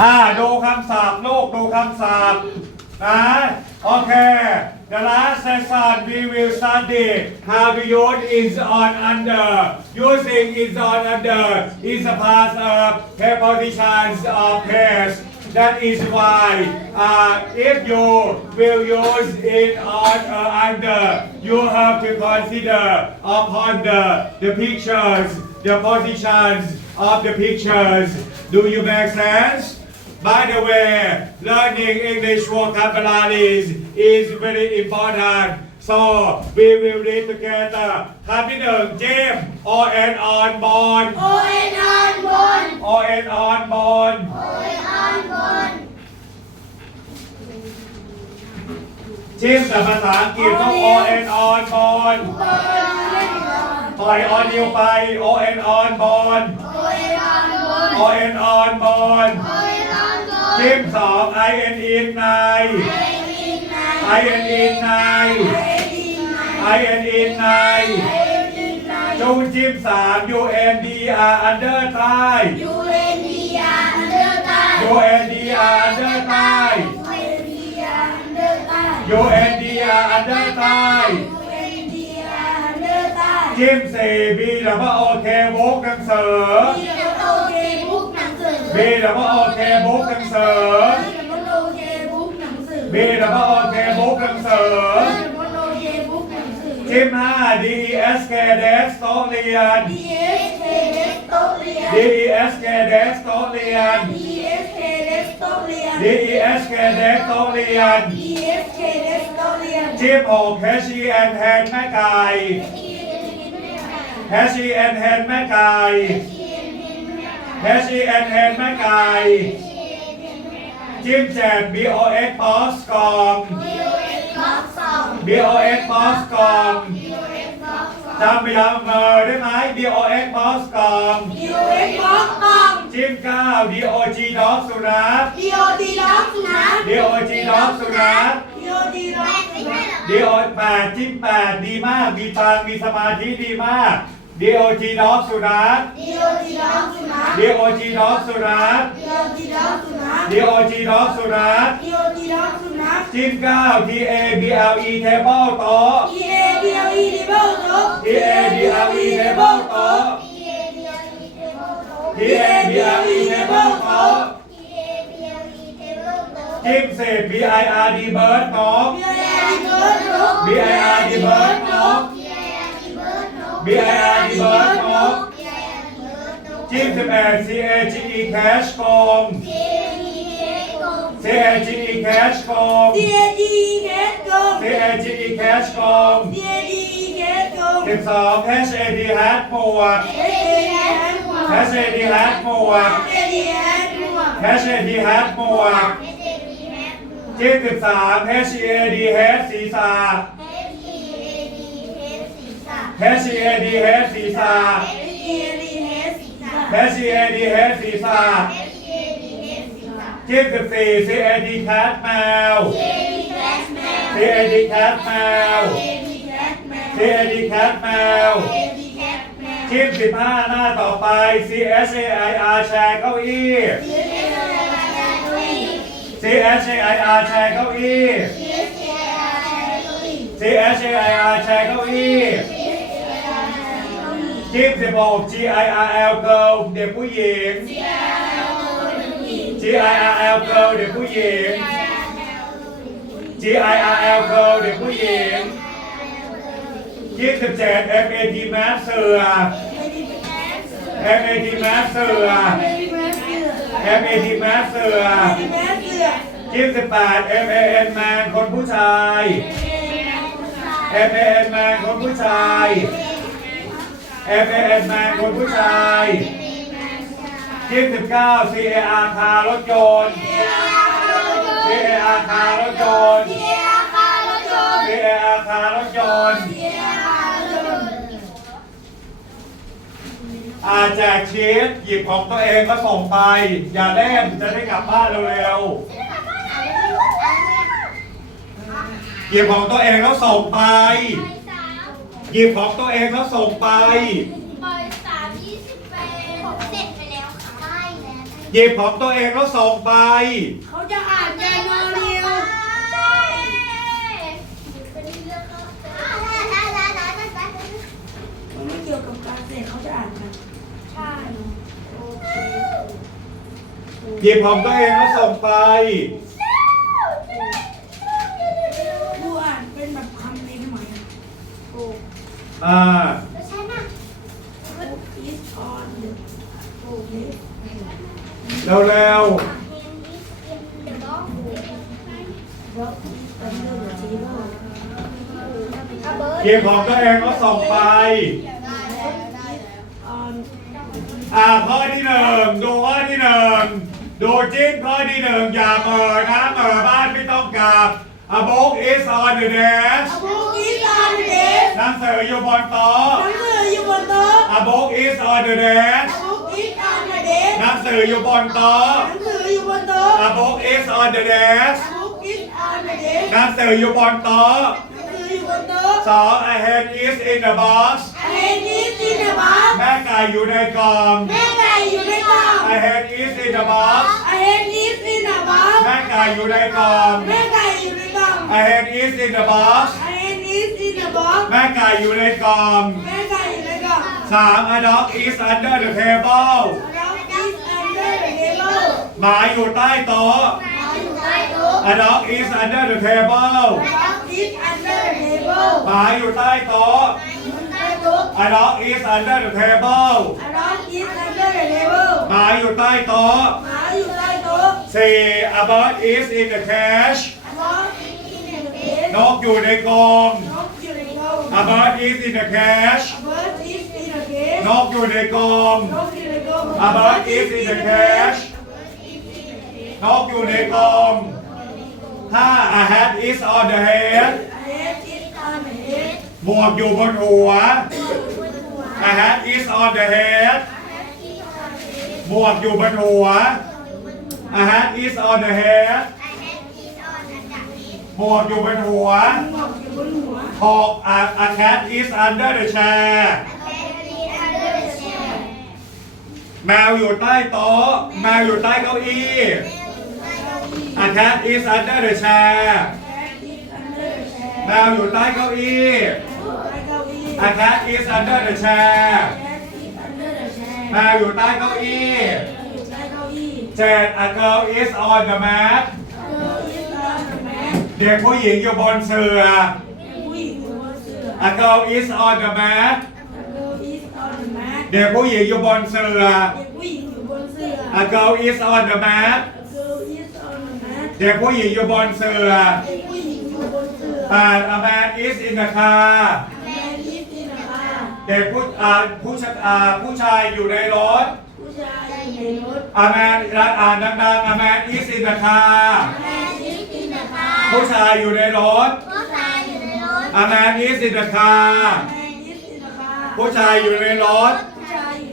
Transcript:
อ่าดูคำศัพท์ลูกดูคำศัพท์นะโอเค the last lesson we will study how to use is on under using is on under is a part of prepositions of case that is why uh, if you will use it on or under you have to consider upon the the pictures the positions of the pictures do you make sense By the way, learning English vocabularies is very important. So we will read together. คำที่หนึ่งเจม O N on born O N on bone O N on born O N on bone ชิมแต่ภาษาอังกฤษต้อง O N on born ปล่อยออนนิวไป O N on born O N on bone O N on born O N on bone ชิมสอง I N in นาย I N in นาย I N in นายจูจิ้มสาม U N D R under ใต้ U N D R under ใต้ U N D R under ใต้ U N D R under ใต้จิ้มสี่ B แล้วก็โอเคบุ๊กหนังเสือเคบุ๊กหนังสือ B แล้วก็โอเคบุ๊กหนังสือ B แล้วก็โอเคบุ๊กหนังสือ B แล้วก็โอเบุ๊กหนังสือ B แล้วก็โอเคบุ๊กหนังสือจิ้มห้า D E S K D S โต๊ะเรียน D S K เด็กโตเรียน D E S K D S โต๊ะเรียน D S K เด็กโตเรียน D E S K D S โต๊ะเรียน D S K เด็กโต๊ะเรียน จิ้มหก H E N Hand แม่ไก่ H E N Hand แม่ไก่ H E N N แม่ไก่ จิ้มแจก B O X Boss กล่อง B O X Boss กล่องจำไปยังเมอได้ไหม B O X Boss กล่อง U S บล็อกกล่องจิ้มเก้า D O G Dog สุนัข D O G D ล็อกสุนัข D O G Dog สุนัข D O D ล็อกสุนัข D O แปดจิ้มแปดดีมาก มีตังมีสมาธิดีมาก D O G Dog สุนัข D O D ล็อกสุนัข D O G Dog สุนัข D O D ล็อกสุนัข D O G Dog สุนัข D O D ล็อกสุนัขจิ้มเก้า T A B L E table โต๊ะ T A B L E เทเบิลโต๊ะ T A B L E table โต๊ะ T A B L E table โต๊ะจิ้มเศษ B I R D bird โต๊ะ B I R D เบิร์ดโต๊ะ B I R D bird โต๊ะ B I R D bird โต๊ะจิ้มสิบแปด C A G E cash โกง C A G E cash โกง D A G E แคสโกง C A G E cash โกง D A G E แคสโกงสิบสอง H A D hat หมวก S A D แฮนหมวก H A D hat หมวก S A D แฮนหมวก H A D hat หมวกจิ้มสิบสาม H E A D hat ศีรษะ H E A D hat ศีรษะ S A D แฮนศีรษะ H E A D hat ศีรษะจิ้มสิบสี่ C A D cat แมว C A D cat แมว C A D cat แมวจิ้มสิบห้าหน้าต่อไป C S A I R แชร์เก้าอี้ C S A I R แชร์เก้าอี้ C S A I R แชร์เก้าอี้ จิ้มสิบหก G I R L girl เด็กผู้หญิง G I R L girl เด็กผู้หญิง G I R L girl เด็กผู้หญิงยี่สิบเจ็ด F A T แมสเสือ F A T แมสเสือ F A T แมสเสือยี่สิบแปด M A N แมนคนผู้ชาย M A N แมนคนผู้ชาย M A N แมนคนผู้ชายยี่สิบเก้า C A R คารถยนต์ C A R คารถยนต์ C A R คารถยนต์อาแจกชีสหยิบของตัวเองก็ส่งไป อย่าเล่นจะได้กลับบ้านเร็วๆหยิบของตัวเองแล้วส่งไป หยิบของตัวเองแล้วส่งไปปอยสามยี่สิบแปดผมเสร็จไปแล้วค่ะได้แล้วหยิบของตัวเองแล้วส่งไป เขาจะอ่านแกนนอนิวมันไม่เกี่ยวกับการเสกเขาจะอ่านกันใช่โอเคหยิบของตัวเองแล้วส่งไป อ่า แล้วฉันอะ What is on the โอเคเร็วเฮนดิสอินเดอะบ็อก What is under the table อะเบิร์ๆหยิบของตัวเองแล้วส่งไป on อ่าข้อที่หนึ่งดูข้อที่หนึ่งดูจิ้นข้อที่หนึ่งอย่าเอ่อนะเอ่อบ้านไม่ต้องกลับ A book is on the desk A book is on the desk หนังสืออยู่บนโต๊ะหนังสืออยู่บนโต๊ะ A book is on the desk A book is on the desk หนังสืออยู่บนโต๊ะหนังสืออยู่บนโต๊ะ A book is on the desk A book is on the desk หนังสืออยู่บนโต๊ะหนังสืออยู่บนโต๊ะสอง A hand is in the box A hand is in the box แม่ไก่อยู่ในกล่องแม่ไก่อยู่ในกล่อง A hand is in the box A hand is in the box แม่ไก่อยู่ในกล่องแม่ไก่อยู่ในกล่อง A hand is in the box A hand is in the box แม่ไก่ อยู่ในกล่องแม่ไก่อยู่ในกล่องสาม A dog is under the table A dog is under the table หมาอยู่ใต้โต๊ะหมาอยู่ใต้โต๊ะ A dog is under the table A dog is under the table หมาอยู่ใต้โต๊ะ อยู่ใต้โต๊ะ A dog is under the table A dog is under the table หมาอยู่ใต้โต๊ะหมาอยู่ใต้โต๊ะสี่ A bird is in the cage A dog is in the cage นกอยู่ในกรงนกอยู่ในกรง A bird is in the cage A bird is in the cage นกอยู่ในกรง นกอยู่ในกรง A bird is in the cage นกอยู่ในกรงห้า A hat is on the head A head is on the head หมวกอยู่บนหัว A hat is on the head หมวกอยู่บนหัว A hat is on the head หมวกอยู่บนหัว หมวกอยู่บนหัวหก A a cat is under the chair แมวอยู่ใต้โต๊ะแมวอยู่ใต้เก้าอี้ A cat is under the chair Cat is under the chair แมวอยู่ใต้เก้าอี้ใต้เก้าอี้ A cat is under the chair Cat is under the chair แมวอยู่ใต้เก้าอี้อยู่ใต้เก้าอี้เจ็ด A girl is on the mat เด็กผู้หญิงอยู่บนเสื่อผู้หญิงอยู่บนเสื่อ A girl is on the mat Girl is on the mat เด็กผู้หญิงอยู่บนเสื่อเด็กผู้หญิงอยู่บนเสื่อ A girl is on the mat Girl is on the mat เด็กผู้หญิงอยู่บนเสื่อเด็กผู้หญิงอยู่บนเสื่อแปด A man is in the car Man is in the car เด็กผู้อ่าผู้ชายอ่าผู้ชายอยู่ในรถผู้ชายอยู่ในรถ A man อ่านดังๆ A man is in the car Man is in the car ผู้ชายอยู่ในรถ A man is in the car Man is in the car ผู้ชายอยู่ในรถ ผู้ชายอยู่